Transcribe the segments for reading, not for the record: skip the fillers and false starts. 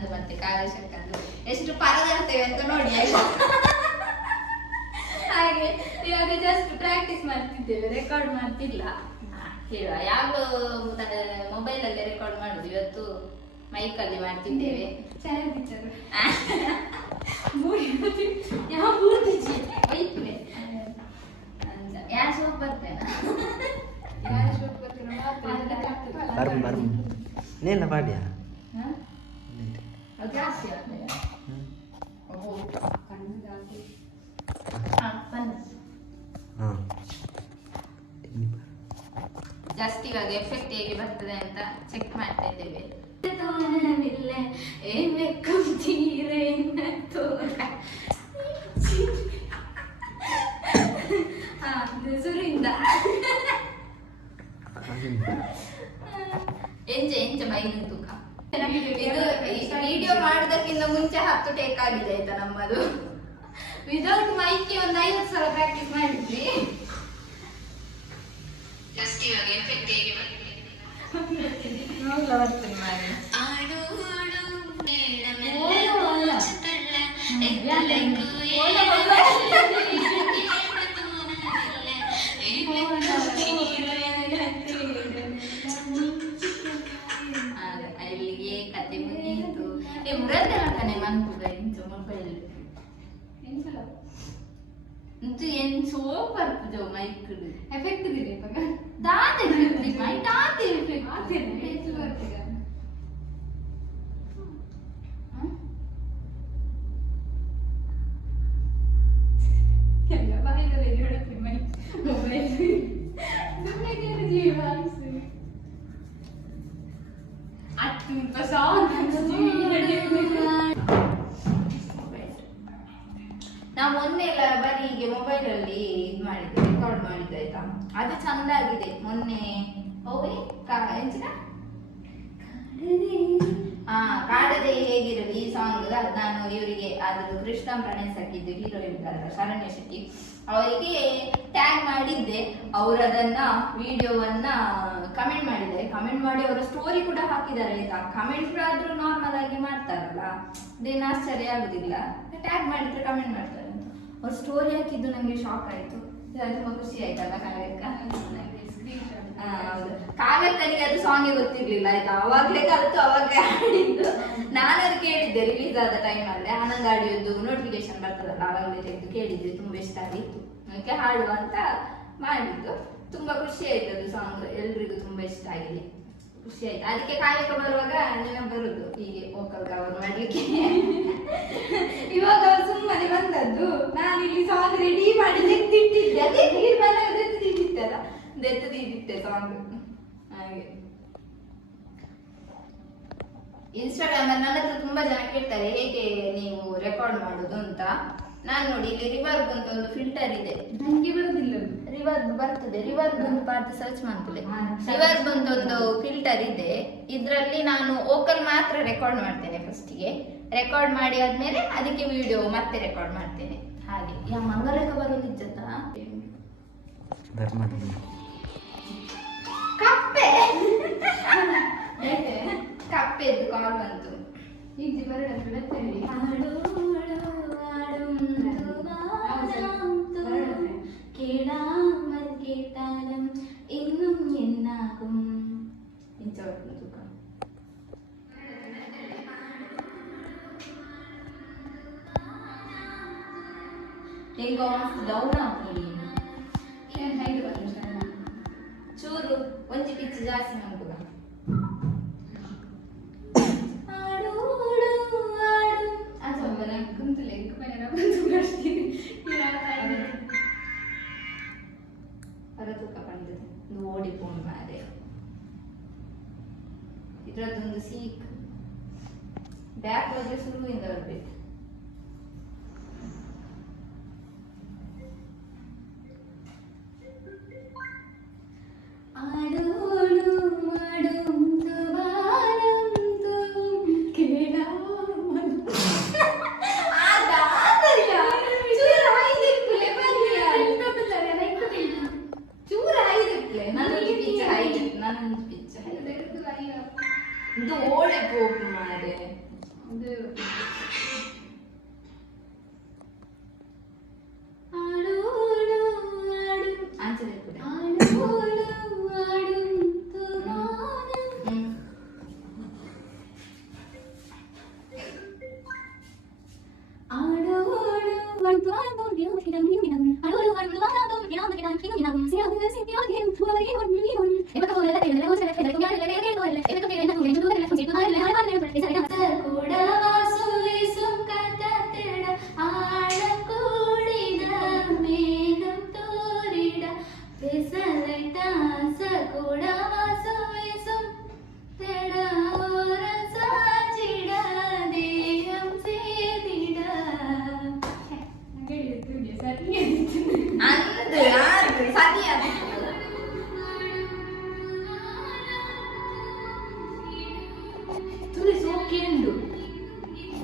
ನಂದು ಮತ್ತೆ ಕಾವ್ಯಶಕ್ಕಂದು ಎಷ್ಟು ಪರದಾಡ್ತೇವೆ ಅಂತ ನೋಡಿ ಆಯ್ತಾ. ಹಾಗೆ ಇವಾಗ ಜಸ್ಟ್ ಪ್ರಾಕ್ಟೀಸ್ ಮಾಡ್ತಿದ್ದೇವೆ, ರೆಕಾರ್ಡ್ ಮಾಡ್ತಿಲ್ಲ. ಹೇಳುವ ಯಾವಾಗಲೂ ಮೊಬೈಲಲ್ಲೇ ರೆಕಾರ್ಡ್ ಮಾಡುದು, ಇವತ್ತು ಮೈಕಲ್ಲಿ ಮಾಡ್ತಿದ್ದೇವೆ. ಯಾರ ಶೋಕ್ ಬರ್ತೇನೆ ನೇನ ಪಾಡ್ಯ ಜಸ್ಟ್ ಇವಾಗ ಎಫೆಕ್ಟ್ ಹೇಗೆ ಬರ್ತದೆ ಅಂತ ಚೆಕ್ ಮಾಡ್ತಾ ಇದ್ದೇವೆ. ಸುರಿಂದ ಎಂಚ ಎಂಚ ಮೈಲಿನ ತೂಕ. ಇದು ವಿಡಿಯೋ ಮಾಡೋದಕ್ಕಿಂತ ಮುಂಚೆ 10 ಟೇಕ್ ಆಗಿದೆ ಆಯ್ತಾ ನಮ್ಮದು. ವಿದೌಟ್ ಮೈಕ್ಗೆ ಒಂದು 50 ಸಲ ಪ್ರಾಕ್ಟೀಸ್ ಮಾಡಿದ್ವಿ. ಜಸ್ಟ್ ಇವಾಗ ಎಫೆಕ್ಟ್ ಹೇಗೆ ಬರ್ತದೆ ಮಾಡಿ ಅಲ್ಲಿಗೆ ಕತೆ ಮುಗಿಯಿತು. ಮುರದೆಲ್ಲಕನೆ ಮನ್ಪುಗ ಇಂಚು ಮೊಬೈಲ್ ಇಂಚು ಏನ್ ಸೋಪ್ ಬರ್ತದೆ ಮೈಕ್ ಎಫೆಕ್ಟ್ ಇದೆ ಇವಾಗ ದಾದೆ ಮೈ ದಾದೆ ಎಫೆಕ್ಟ್ ಆತೇನೆ ಹೆಚ್ಚು ಬರ್ತದೆ. ಎಲ್ಲ ಬಾಯಿದರೆ ಹೇಳುತ್ತೆ ಮೈ ಮೊಬೈಲ್ ಸುಮ್ಮನೆ ಜೀವ ಅತ್ಯಂತ ನಾವು ಮೊನ್ನೆ ಎಲ್ಲ ಬರೀ ಹೀಗೆ ಮೊಬೈಲ್ ಅಲ್ಲಿ ಇದು ಮಾಡಿದ್ದೆ, ರೆಕಾರ್ಡ್ ಮಾಡಿದ್ದೆ ಆಯ್ತಾ. ಅದು ಚಂದ ಆಗಿದೆ ಮೊನ್ನೆ. ಕಾಡದೆ ಹೇಗಿರಲಿ ಈ ಸಾಂಗ್ ನಾನು ಇವರಿಗೆ ಅದು ಕೃಷ್ಣ ಪ್ರಣಯ್ ಹಾಕಿದ್ದು, ಹೀರೋಯಿನ್ ಇದ್ದಾರಲ್ಲ ಶರಣ್ಯ ಶೆಟ್ಟಿ, ಅವರಿಗೆ ಟ್ಯಾಗ್ ಮಾಡಿದ್ದೆ. ಅವರು ಅದನ್ನ ವಿಡಿಯೋವನ್ನ ಕಮೆಂಟ್ ಮಾಡಿದ್ದಾರೆ. ಕಮೆಂಟ್ ಮಾಡಿ ಅವರ ಸ್ಟೋರಿ ಕೂಡ ಹಾಕಿದ್ದಾರೆ ಆಯ್ತಾ. ಕಮೆಂಟ್ ಕೂಡ ಆದ್ರೂ ನಾರ್ಮಲ್ ಆಗಿ ಮಾಡ್ತಾರಲ್ಲ, ಅದೇನು ಆಶ್ಚರ್ಯ ಆಗುದಿಲ್ಲ. ಟ್ಯಾಗ್ ಮಾಡಿದ್ರೆ ಕಮೆಂಟ್ ಮಾಡ್ತಾರೆ ಅಂತ ಅವ್ರು ಸ್ಟೋರಿ ಹಾಕಿದ್ದು ನಂಗೆ ಶಾಕ್ ಆಯ್ತು. ತುಂಬಾ ಖುಷಿ ಆಯ್ತಲ್ಲ ಕಾವ್ಯಕ್ಕ. ಹೌದು, ಕಾವ್ಯಕ್ಕನಿಗೆ ಅದು ಸಾಂಗ್ ಗೊತ್ತಿರ್ಲಿಲ್ಲ ಆಯ್ತಾ. ಅವಾಗ್ಲೇ ಕಲ್ತು ಅವಾಗ್ಲೇ ಹಾಡಿದ್ದು. ನಾನು ಅದು ಕೇಳಿದ್ದೆ ರಿಲೀಸ್ ಆದ ಟೈಮಲ್ಲೇ ಆನಂದ್ ಆಡಿಯೋದು ನೋಟಿಫಿಕೇಶನ್ ಬರ್ತದಲ್ಲ, ಅವಾಗಲೇ ತೆಗೆದು ಕೇಳಿದ್ದೆ. ತುಂಬಾ ಇಷ್ಟ ಆಗಿತ್ತು, ಅದಕ್ಕೆ ಹಾಡುವ ಅಂತ ಮಾಡಿದ್ದು. ತುಂಬಾ ಖುಷಿ ಆಯ್ತು ಅದು ಸಾಂಗ್, ಎಲ್ರಿಗೂ ತುಂಬಾ ಇಷ್ಟ ಆಗಿದೆ, ಖುಷಿ ಆಯ್ತು. ಅದಕ್ಕೆ ಕಾವ್ಯಕ್ಕೆ ಬರುವಾಗ ನೆನಪು ಬರುದು ಹೀಗೆ ವೋಕಲ್ ಕವರ್ ಮಾಡ್ಲಿಕ್ಕೆ. ಇವಾಗ ಸುಮ್ಮನೆ ಬಂದದ್ದು, ನಾನು ಇಲ್ಲಿ ಸಾಂಗ್ ರೆಡಿ ಮಾಡಿ ತೆಗ್ದಿಟ್ಟಿದ್ದೆ. ಅದೇ ತೆಗ್ದಿಟ್ಟಿತ್ತಲ್ಲ, ತೆಗ್ದಿಟ್ಟಿದ್ದೆ ಸಾಂಗ್. ಹಾಗೆ ಇನ್ಸ್ಟಾಗ್ರಾಮ್ ನನ್ನ ಹತ್ರ ತುಂಬಾ ಜನ ಕೇಳ್ತಾರೆ ಹೇಗೆ ನೀವು ರೆಕಾರ್ಡ್ ಮಾಡುದು ಅಂತ. ನಾನು ನೋಡಿ ಇಲ್ಲಿ ರಿವರ್ಬ್ ಅಂತ ಒಂದು ಫಿಲ್ಟರ್ ಇದೆ, ನಂಗೆ ಬರುದಿಲ್ಲ. ರಿವರ್ಬ್ ಬರ್ತದೆ, ರಿವರ್ಬ್ ಒಂದು ಪಾರ್ಟ್ ಸರ್ಚ್ ಮಾಡ್ತದೆ. ರಿವರ್ಬ್ ಅಂತ ಒಂದು ಫಿಲ್ಟರ್ ಇದೆ, ಇದರಲ್ಲಿ ನಾನು ವೋಕಲ್ ಮಾತ್ರ ರೆಕಾರ್ಡ್ ಮಾಡ್ತೇನೆ. ಫಸ್ಟಿಗೆ ರೆಕಾರ್ಡ್ ಮಾಡಿ ಆದ್ಮೇಲೆ ಅದಕ್ಕೆ ವಿಡಿಯೋ ಮತ್ತೆ ರೆಕಾರ್ಡ್ ಮಾಡ್ತೇನೆ. ಹಾಗೆ ಯಾ ಮಂಗಲಕ್ಕೆ ಬರೋದು ನಿಜತ ಕಪ್ಪೆ ಕಪ್ಪೆದ್ದು ಕಾಲ್ ಬಂತು. ಈಗ കേട്ടാലും എന്നും എന്നാകും ಚೂರು ಒಂಜಿ ಪಿಚ್ಚು ಜಾಸ್ತಿ ಮಾಡ್ಬೋದ. ತೂಕ ಪಂಡದು ಓಡಿಕೊಂಡು ಮಾರೆ ಇದರದ್ದೊಂದು ಸೀಕ್ ಬ್ಯಾಕ್ ಹೋದ್ರೆ ಶುರುವಿಂದ ಬರ್ಬೇಕು.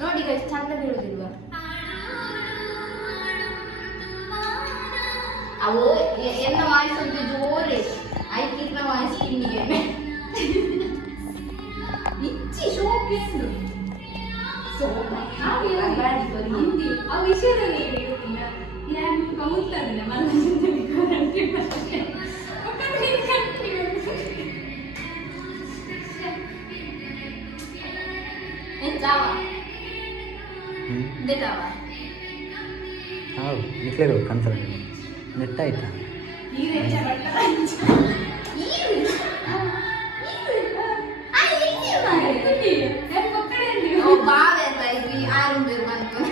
ನೋಡಿ ಚಂದ ಬೀಳುದಿಲ್ವಾ ಅವು ಎನ್ನ ವಾಯ್ಸ್ ಒಂದು ಜೋರೆ ಐಕಿನ ವಾಯ್ಸ್ ಕಿಂಡಿಗೆ ಇಚ್ಚಿ ಶೋಕಿಂದು ಸೋಮ ಹಾಗೆಲ್ಲ ಗಾಡಿ ಬರಿ ಹಿಂದಿ ಆ ವಿಷಯದಲ್ಲಿ ಹೇಳ್ತಿಲ್ಲ ಯಾರು ಕೌಂತಲ್ಲ ಮನಸ್ಸಿನಲ್ಲಿ ಕರೆಂಟ್ ಬರ್ತದೆ ಎಂತಾವಾ ಎಂತಾವಾ ಹೌದು ನಿಕ್ಲೇರು ಕನ್ಸಲ್ಟ್ ನೆಟ್ ಆಯ್ತಾ ಈ ರೇಚ ಬರ್ತದ ಈ ಬಾವೆ ಅಂತ ಇದ್ವಿ ಆರು ಬಂತು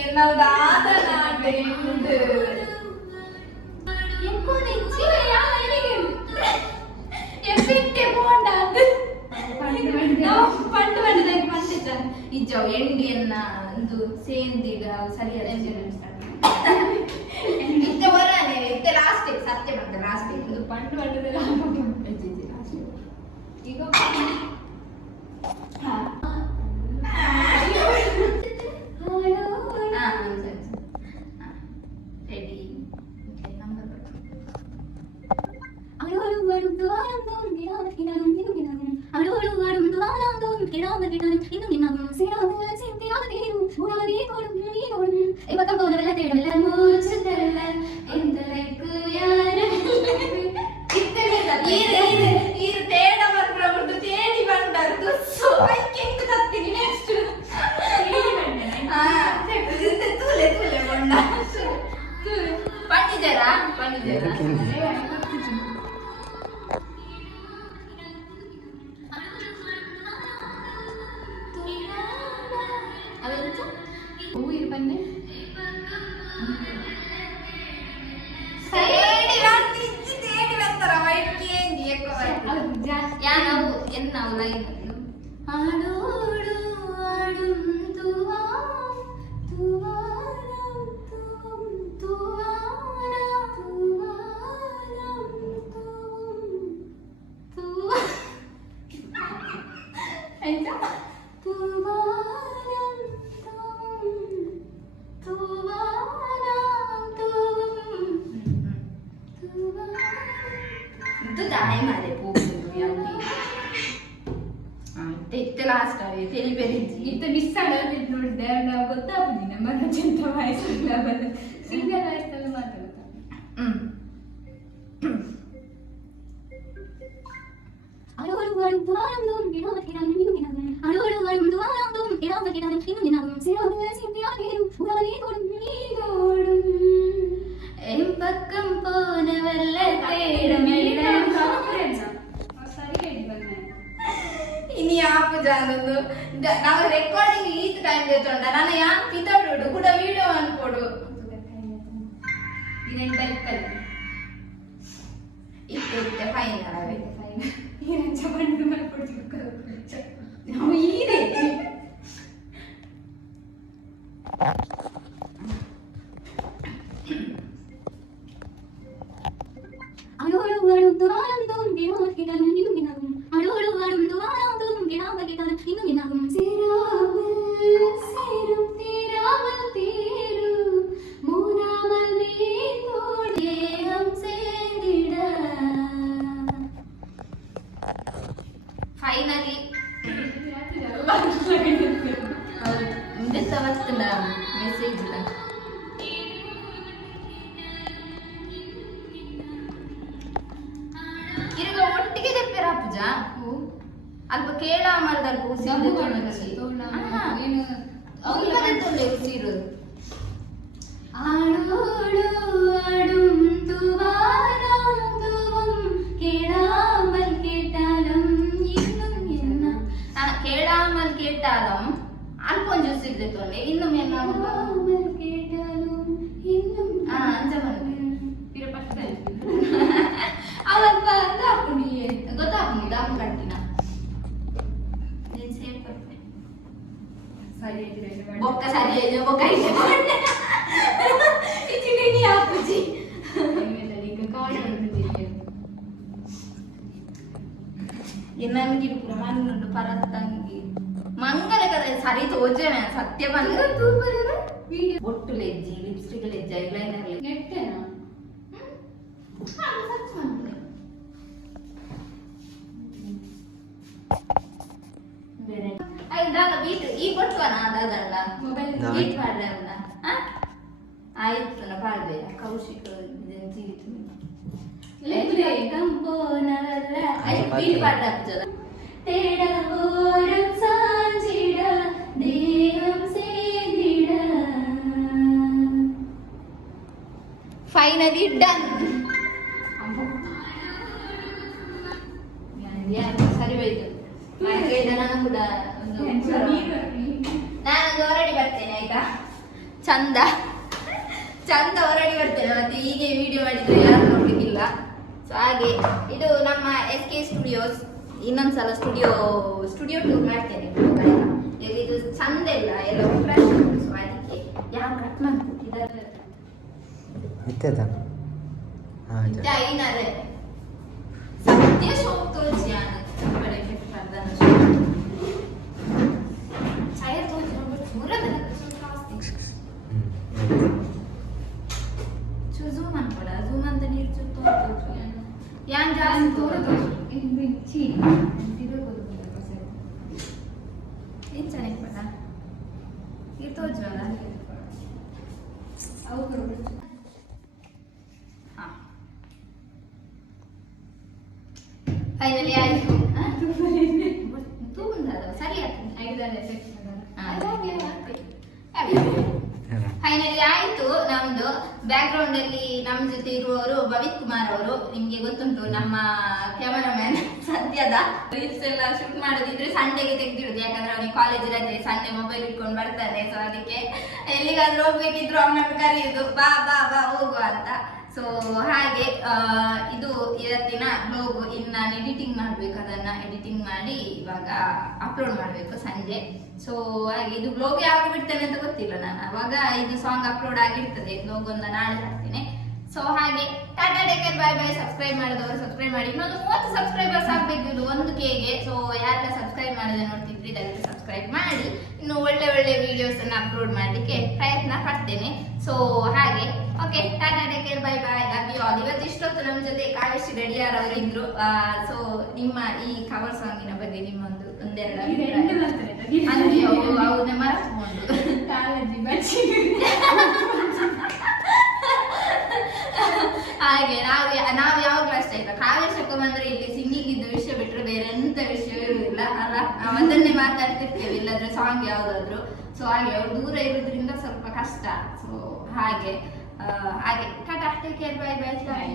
എന്നതാത നാടുണ്ട് ಇಜ್ಜೋ ಎಂಡಿಯನ್ನ ಒಂದು ಸೇಂದಿಗ ಸರಿಯಾದ ಇತ್ತೆ ಹೊರನೆ ಇತ್ತೆ ಲಾಸ್ಟ್ ಸತ್ಯ ಮತ್ತೆ ಲಾಸ್ಟ್ ಒಂದು ಪಂಡು ಪಂಡದೆಲ್ಲ ಈಗ ಲಾಸ್ಟ್ ಇತ್ತು ಮಿಸ್ ಆಡೋದು ನೋಡಿದ್ದೆ ನಾವು ಗೊತ್ತಾಗುದಿಲ್ಲ ಮನ ಚಿಂತ ವಯಸ್ಸಿಲ್ಲ ಬಂದು ಸಿಂಗಲ್ ವಯಸ್ಸಲ್ಲಿ ಮಾತಾಡ್ತಾರೆ എമ്പക്കം പോനവല്ല ഇനി ആപ്പ് ചാനൊന്നു ನಾವು ರೆಕಾರ್ಡಿಂಗ್ ಈ ಟೈಮ್ ದೇತೊಂಡ ನಾನು ಯಾನ್ ಕಿತಾಡೋಡು ಕೂಡ ವಿಡಿಯೋ ಅನ್ಕೊಡು ಇದೆಂತ ಇತ್ತಲ್ಲ ಇತ್ತೆ ಫೈನ್ ಆವೆ ಫೈನ್ ಏನು ಚಬಂಡು ಮಾಡ್ಕೊಡ್ತಿರ್ಕ ನಾವು ಈರೆ ಇರುಗ ಒಟ್ಟಿಗೆ ತೆಪ್ಪೇರ ಪೂಜ ಅಲ್ಪ ಕೇಳ ಮರದ ಅಲ್ಪ ಉಸಿ ಉಸಿರು ആളോളു ആടും തുവാനാം തുവം കേളാമൽ കേട്ടാലും ഇന്നും എന്ന കേളാമൽ കേട്ടാലും അല്പം ജ്യൂസ് ഇട്ടിട്ടുണ്ട് ഇന്നും എന്നാമൽ കേട്ടാലും ഇന്നും ಅವಲ್ಪ ದಾಪುಣಿ ಗೊತ್ತಾಪುಣಿ ದಾಪು ಕಟ್ಟಿನ ಬೊಕ್ಕ ಸರಿ ಬೊಕ್ಕ ini apa sih? ನಮ್ಗೆ ಮಣ್ಣು ಪರತ್ತಂಗಿ ಮಂಗಲ ಕದ ಸರಿ ತೋಜನೆ ಸತ್ಯ ಬಂದ್ರೆ ವಿಡಿಯೋ ಒಟ್ಟು ಲೆಜ್ಜಿ ಲಿಪ್ಸ್ಟಿಕ್ ಲೆಜ್ಜ ಐಲೈನರ್ ನೆಟ್ಟೆನಾ ಸರ್ಚ್ ಮಾಡ್ತೀನಿ ಬೇರೆ ಐದಾದ ಬೀಟ್ ಈ ಕೊಟ್ಟವನ ಅದಾದಲ್ಲ ಮೊಬೈಲ್ ಬೀಟ್ ಮಾಡ್ರಲ್ಲ ಆಯ್ತು ನಾ ಪಾಡ್ಬೇಡ ಕೌಶಿಕ ಜೀವಿತು ಲೆಟ್ಲೆ ಕಂಪೋನವಲ್ಲ ಬೀಟ್ ಪಾಡ್ರಾಗ್ತದ ತೇಡವೋರಂ ಸಾಂಜಿಡ ದೇಹಂ ಸೇದಿಡ ಫೈನಲಿ ಡನ್ ಸರಿ ಹೋಯ್ತು ನಾನು ಕೂಡ ನಾನು ಹೊರಡಿ ಬರ್ತೇನೆ ಆಯ್ತಾ ಚಂದ ಚಂದ ಹೊರಡಿ ಬರ್ತೇನೆ ಮತ್ತೆ ಹೀಗೆ ವಿಡಿಯೋ ಮಾಡಿದ್ರೆ ಯಾರು ನೋಡ್ಲಿಕ್ಕಿಲ್ಲ ಸೊ ಹಾಗೆ ಇದು ನಮ್ಮ SK ಸ್ಟುಡಿಯೋಸ್ ಇನ್ನೊಂದ್ಸಲ ಸ್ಟುಡಿಯೋ ಟೂರ್ ಮಾಡ್ತೇನೆ ಇದು ಚಂದ ಇಲ್ಲ ಎಲ್ಲ ಫ್ರೆಶ್ ಸೊ ಅದಕ್ಕೆ ಯಾವ ಕಟ್ ಮಾಡ್ತಿದ್ದಾರೆ ಏನಾದ್ರೆ ಸತ್ಯ ಶೋಕ್ ತೋರಿಸಿ yang jalan tuh ini benci tidak boleh pasal ini cari pada itu jalan aku kerja finally aja tuh benar sari ya ayo dah efek ada finally ಆಯ್ತು ನಮ್ದು ಬ್ಯಾಕ್ ಗ್ರೌಂಡ್ ಅಲ್ಲಿ ನಮ್ಮ ಜೊತೆ ಇರುವವರು ಭವಿತ್ ಕುಮಾರ್ ಅವರು ನಿಮ್ಗೆ ಗೊತ್ತುಂಟು ನಮ್ಮ ಕ್ಯಾಮರಾಮ್ಯಾನ್ ಸದ್ಯದ ರೀಲ್ಸ್ ಎಲ್ಲ ಶೂಟ್ ಮಾಡೋದಿದ್ರೆ ಸಂಡೆಗೆ ತೆಗೆದಿಡುದು ಯಾಕಂದ್ರೆ ಅವನಿಗೆ ಕಾಲೇಜ್ ರಜೆ ಸಂಡೆ ಮೊಬೈಲ್ ಇಟ್ಕೊಂಡು ಬರ್ತಾನೆ ಸೊ ಅದಕ್ಕೆ ಎಲ್ಲಿಗಾದ್ರೂ ಹೋಗ್ಬೇಕಿದ್ರು ಅವನನ್ನು ಕರೆಯುದು ಬಾ ಬಾ ಬಾ ಹೋಗುವ ಅಂತ ಸೊ ಹಾಗೆ ಇದು ಇವತ್ತಿನ ಬ್ಲಾಗ್ ಇನ್ನು ನಾನು ಎಡಿಟಿಂಗ್ ಮಾಡ್ಬೇಕು ಅದನ್ನ ಎಡಿಟಿಂಗ್ ಮಾಡಿ ಇವಾಗ ಅಪ್ಲೋಡ್ ಮಾಡಬೇಕು ಸಂಜೆ ಸೊ ಹಾಗೆ ಇದು ಬ್ಲಾಗ್ ಯಾವಾಗ ಬಿಡ್ತೇನೆ ಅಂತ ಗೊತ್ತಿಲ್ಲ ನಾನು ಅವಾಗ ಇದು ಸಾಂಗ್ ಅಪ್ಲೋಡ್ ಆಗಿರ್ತದೆ ಬ್ಲಾಗ್ ಒಂದು ನಾಳೆ ಹಾಕ್ತೇನೆ ಸೊ ಹಾಗೆ tata take care bye by subscribe ಮಾಡಿದವರು ಸಬ್ಸ್ಕ್ರೈಬ್ ಮಾಡಿ ಇನ್ನೊಂದು 30 ಸಬ್ಸ್ಕ್ರೈಬರ್ಸ್ ಆಗಬೇಕು ಇದು 1K ಗೆ ಸೊ ಯಾರೆಲ್ಲ ಸಬ್ಸ್ಕ್ರೈಬ್ ಮಾಡದೆ ನೋಡ್ತಿದ್ರಿ ದಯವಿಟ್ಟು ಸಬ್ಸ್ಕ್ರೈಬ್ ಮಾಡಿ ಇನ್ನು ಒಳ್ಳೆ ಒಳ್ಳೆ ವಿಡಿಯೋಸ್ ಅನ್ನು ಅಪ್ಲೋಡ್ ಮಾಡಲಿಕ್ಕೆ ಪ್ರಯತ್ನ ಪಡ್ತೇನೆ ಸೊ ಹಾಗೆ okay tata take care bye bye love you all ಇವತ್ತು ಇಷ್ಟೊತ್ತು ನಮ್ಮ ಜೊತೆ ಕಾವೇಶಿ ಗಡಿಯಾರ್ ಅವರು ಇದ್ರು ಸೊ ನಿಮ್ಮ ಈ ಕವರ್ ಸಾಂಗಿನ ಬಗ್ಗೆ ನಿಮ್ಮ ಒಂದೆರಡು ಹೌದು ಮರೆಸ್ಕೊಂಡು ಹಾಗೆ ನಾವು ಯಾವಾಗಲೂ ಅಷ್ಟೇ ಆಯ್ತಾ ಕಾವೇಶಕ್ಕೆ ಬಂದ್ರೆ ಇಲ್ಲಿ ಸಿಂಗಿಂಗ್ ಇದ್ದ ವಿಷಯ ಬಿಟ್ಟರೆ ಬೇರೆ ಎಂತ ವಿಷಯ ಇರುವುದಿಲ್ಲ ಅಲ್ಲ ನಾವು ಅದನ್ನೇ ಮಾತಾಡ್ತಿರ್ತೇವೆ ಇಲ್ಲಾಂದ್ರೆ ಸಾಂಗ್ ಯಾವ್ದಾದ್ರು ಸೊ ಹಾಗೆ ಅವ್ರು ದೂರ ಇರೋದ್ರಿಂದ ಸ್ವಲ್ಪ ಕಷ್ಟ ಸೊ ಹಾಗೆ tata take care bye bye ಬಾಯ್